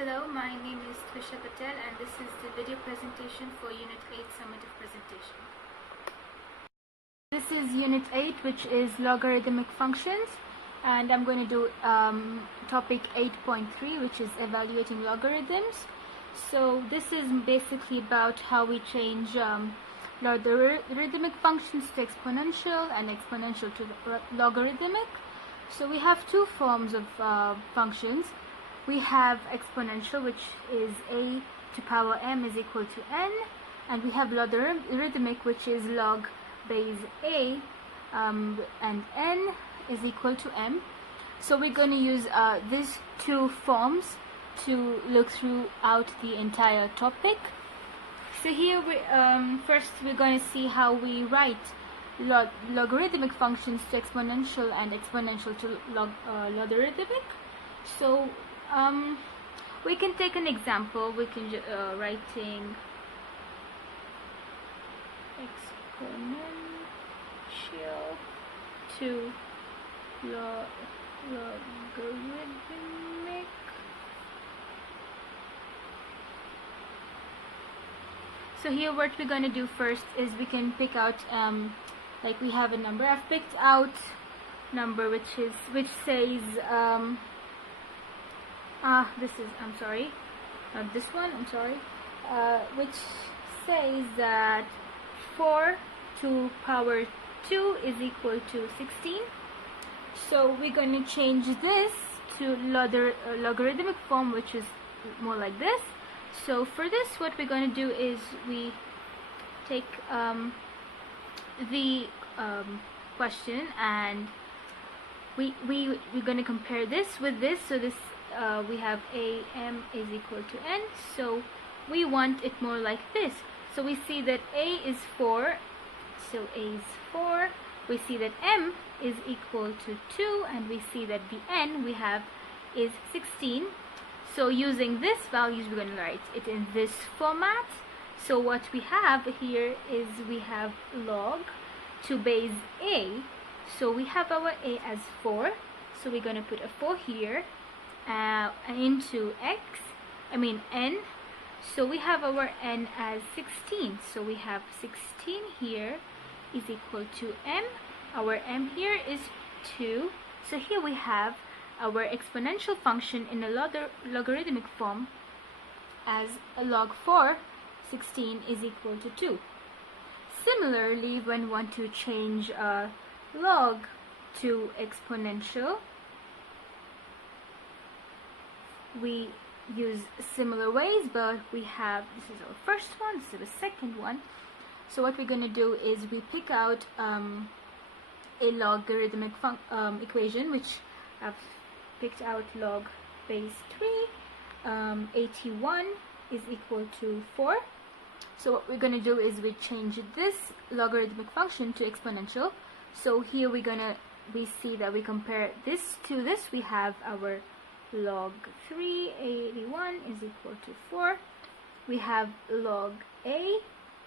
Hello, my name is Trisha Patel and this is the video presentation for Unit 8 Summative presentation. This is Unit 8, which is logarithmic functions, and I'm going to do topic 8.3, which is evaluating logarithms. So this is basically about how we change logarithmic functions to exponential and exponential to logarithmic. So we have two forms of functions. We have exponential, which is a to power m is equal to n, and we have logarithmic, which is log base a and n is equal to m. So we're going to use these two forms to look throughout the entire topic. So here first we're going to see how we write logarithmic functions to exponential and exponential to logarithmic. So we can take an example. We can writing exponential to logarithmic. So here what we're going to do first is we can pick out like we have a number. I've picked out number which says this is, I'm sorry, not this one, I'm sorry, which says that 4 to power 2 is equal to 16. So we're going to change this to logarithmic form, which is more like this. So for this, what we're going to do is we take the question, and we're going to compare this with this. So this we have a m is equal to n, so we want it more like this. So we see that a is 4, so a is 4. We see that m is equal to 2, and we see that the n we have is 16. So using this values, we're going to write it in this format. So what we have here is we have log to base a. So we have our a as 4, so we're going to put a 4 here into n. So we have our n as 16. So we have 16 here is equal to m. Our m here is 2. So here we have our exponential function in a logarithmic form as a log 4, 16 is equal to 2. Similarly, when we want to change log to exponential, we use similar ways, but we have, this is our first one, this is the second one. So what we're going to do is we pick out a logarithmic equation, which I've picked out log base 3, 81 is equal to 4. So what we're going to do is we change this logarithmic function to exponential. So here we see that we compare this to this. We have our log 3, 81 is equal to 4. We have log a,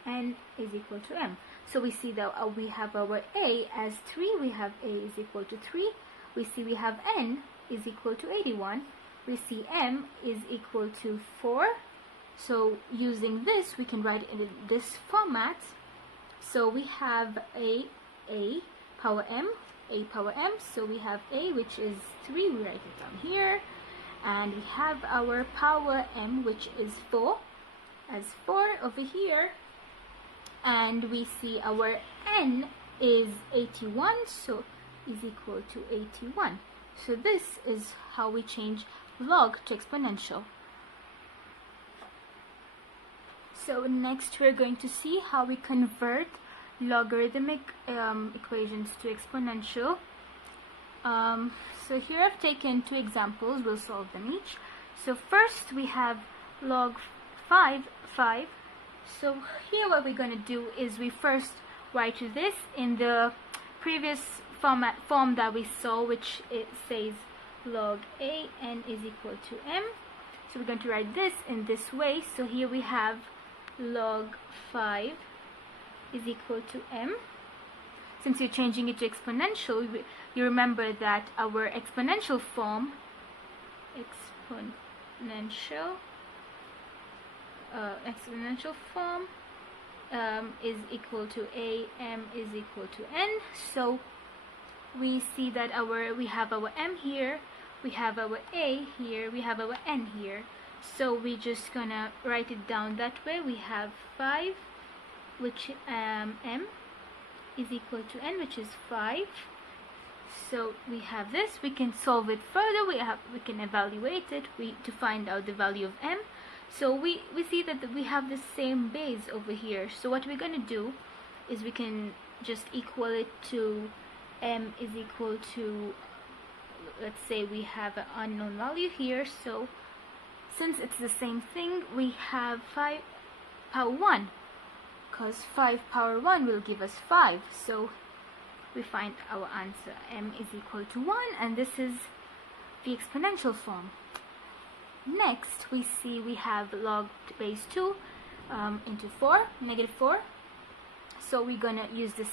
n is equal to m. So we see that we have our a as 3, we have a is equal to 3. We see we have n is equal to 81. We see m is equal to 4. So using this, we can write it in this format. So we have a power m, so we have a, which is 3, we write it down here, and we have our power m, which is 4, as 4 over here, and we see our n is 81, so is equal to 81. So this is how we change log to exponential. So next we're going to see how we convert logarithmic equations to exponential. So here I've taken two examples. We'll solve them each. So first we have log 5. So here what we're going to do is we first write this in the previous form that we saw, which it says log a n is equal to m. So we're going to write this in this way. So here we have log 5 is equal to m. Since you're changing it to exponential, you remember that our exponential form exponential form is equal to a, m is equal to n. So we see that we have our m here, we have our a here, we have our n here. So we just gonna write it down that way. We have 5, which m is equal to n, which is 5. So we have this. We can solve it further. We can evaluate it to find out the value of m. So we see that we have the same base over here. So what we're going to do is we can just equal it to m is equal to, let's say we have an unknown value here. So since it's the same thing, we have 5 power 1, because 5 power 1 will give us 5. So we find our answer, m is equal to 1, and this is the exponential form. Next, we see we have log base 2 into 4, negative 4. So we're gonna use this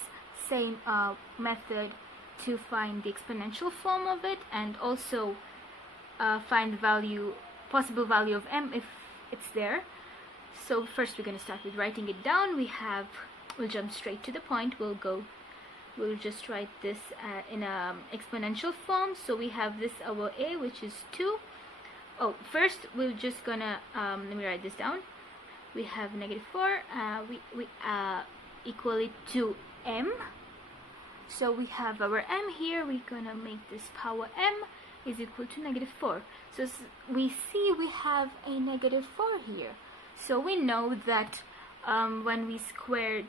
same method to find the exponential form of it, and also find the possible value of m if it's there. So first we're gonna start with writing it down. We'll jump straight to the point. We'll just write this in a exponential form. So we have this, our a, which is 2. Oh, first we're just gonna let me write this down. We have negative 4. We equal it to m. So we have our m here. We're gonna make this power m is equal to negative 4. So we see we have a negative 4 here. So we know that when we square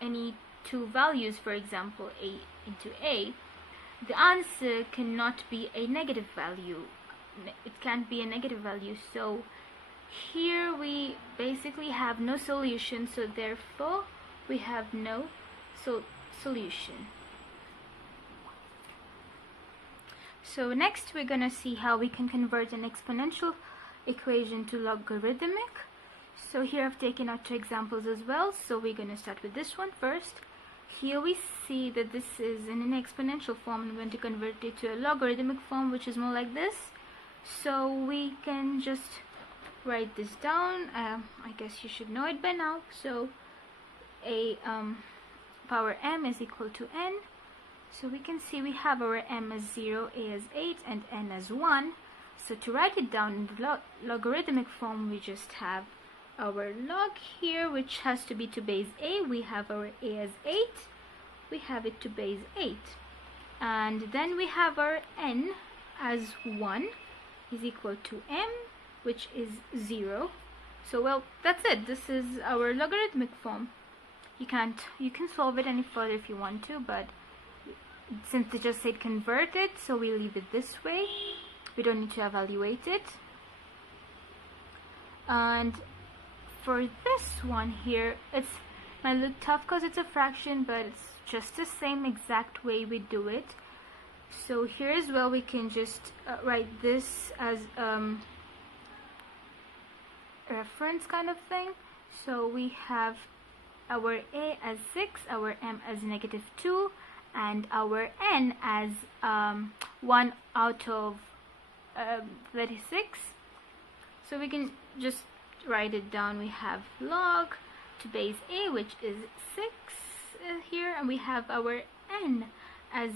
any two values, for example a into a, the answer cannot be a negative value. It can't be a negative value. So here we basically have no solution, so therefore we have no solution. So next we're gonna see how we can convert an exponential equation to logarithmic. So here I've taken out 2 examples as well. So we're gonna start with this one first. Here we see that this is in an exponential form. I'm going to convert it to a logarithmic form, which is more like this. So we can just write this down. I guess you should know it by now. So a power m is equal to n. So we can see we have our m as 0, a as 8, and n as 1. So to write it down in the logarithmic form, we just have our log here, which has to be to base a. We have our a as 8. We have it to base 8. And then we have our n as 1 is equal to m, which is 0. So well, that's it. This is our logarithmic form. You can solve it any further if you want to, but since they just said convert it, so we leave it this way. We don't need to evaluate it. And for this one here, it might look tough because it's a fraction, but it's just the same exact way we do it. So here as well, we can just write this as reference kind of thing. So we have our a as 6, our m as negative 2, and our n as 1 out of 36. So we can just write it down. We have log to base a, which is 6 here, and we have our n as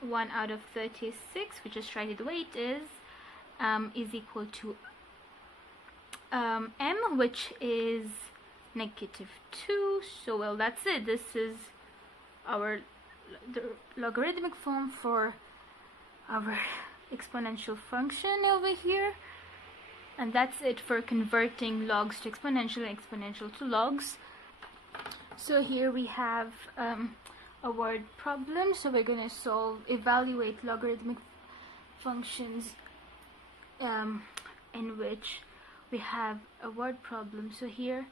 1 out of 36. We just write it the way it is equal to m, which is negative 2. So well, that's it. This is the logarithmic form for our exponential function over here. And that's it for converting logs to exponential and exponential to logs. So here we have a word problem. So we're going to evaluate logarithmic functions in which we have a word problem. So here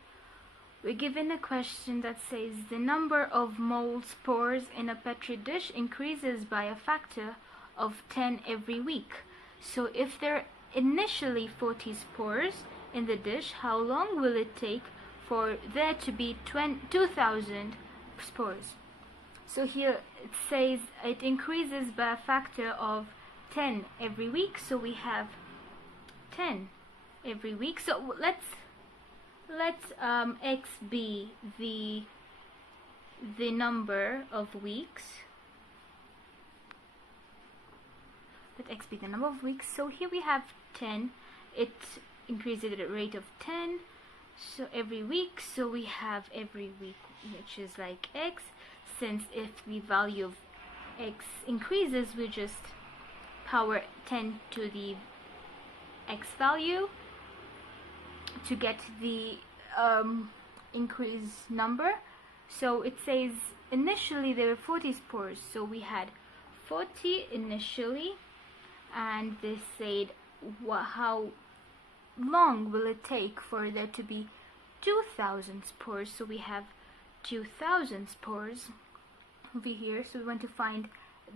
we're given a question that says the number of mole spores in a petri dish increases by a factor of 10 every week. So if there are initially 40 spores in the dish, how long will it take for there to be 2,000 spores? So here it says it increases by a factor of 10 every week. So we have 10 every week. So let's x be the number of weeks. Let x be the number of weeks. So here we have 10. It increases at a rate of 10. So every week. So we have every week, which is like x. Since if the value of x increases, we just power 10 to the x value to get the increased number. So it says initially there were 40 spores, so we had 40 initially, and they said how long will it take for there to be 2,000 spores. So we have 2,000 spores over here. So we want to find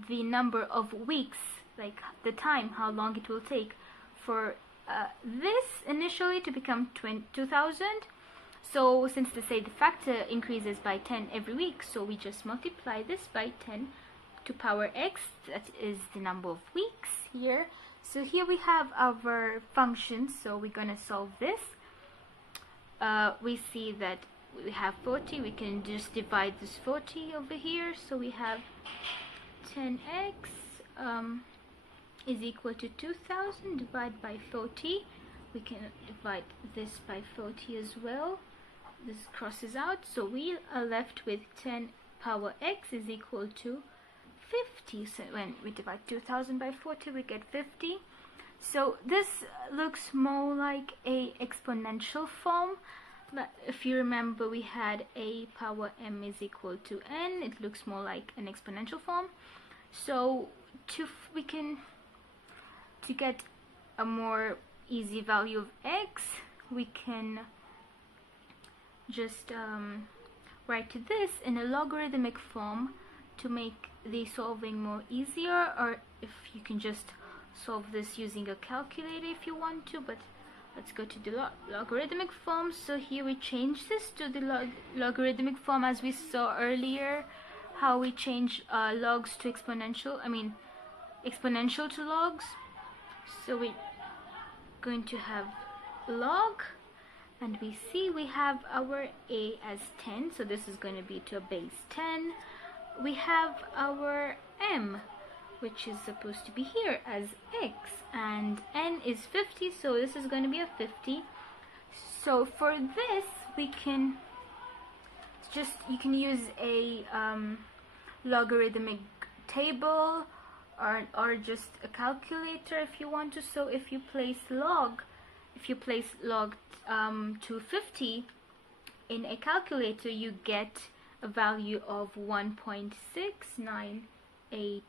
the number of weeks, like the time, how long it will take for this initially to become 2,000. So since they say the factor increases by 10 every week, so we just multiply this by 10 to power x. That is the number of weeks here. So here we have our function. So we're going to solve this. We see that we have 40. We can just divide this 40 over here. So we have 10x is equal to 2,000 divided by 40. We can divide this by 40 as well. This crosses out, so we are left with 10 power x is equal to 50. So when we divide 2,000 by 40, we get 50. So this looks more like a exponential form. But if you remember, we had a power m is equal to n. It looks more like an exponential form. So to get a more easy value of x, we can just write this in a logarithmic form to make the solving more easier, or if you can just solve this using a calculator if you want to, but let's go to the logarithmic form. So here we change this to the logarithmic form as we saw earlier, how we change logs to exponential, exponential to logs. So we're going to have log, and we see we have our a as 10, so this is going to be to a base 10. We have our m, which is supposed to be here as x, and n is 50, so this is going to be a 50. So for this we can you can use a logarithmic table or just a calculator if you want to. So if you place log to 50 in a calculator, you get a value of 1.698.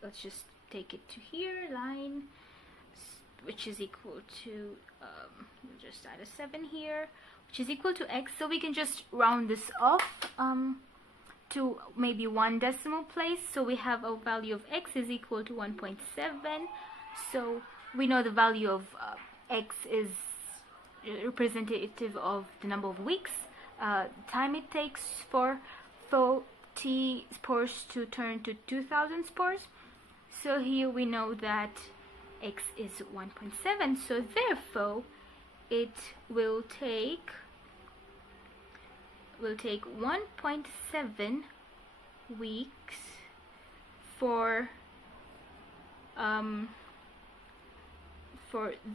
Let's just take it to here, line, which is equal to we'll just add a 7 here, which is equal to x. So we can just round this off to maybe one decimal place. So we have a value of x is equal to 1.7. So we know the value of x is representative of the number of weeks, time it takes for 40 spores to turn to 2,000 spores. So here we know that x is 1.7. So therefore it will take 1.7 weeks for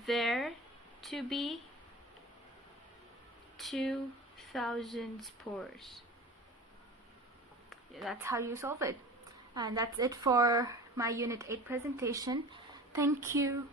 there to be 2,000 spores. That's how you solve it. And that's it for my Unit 8 presentation. Thank you.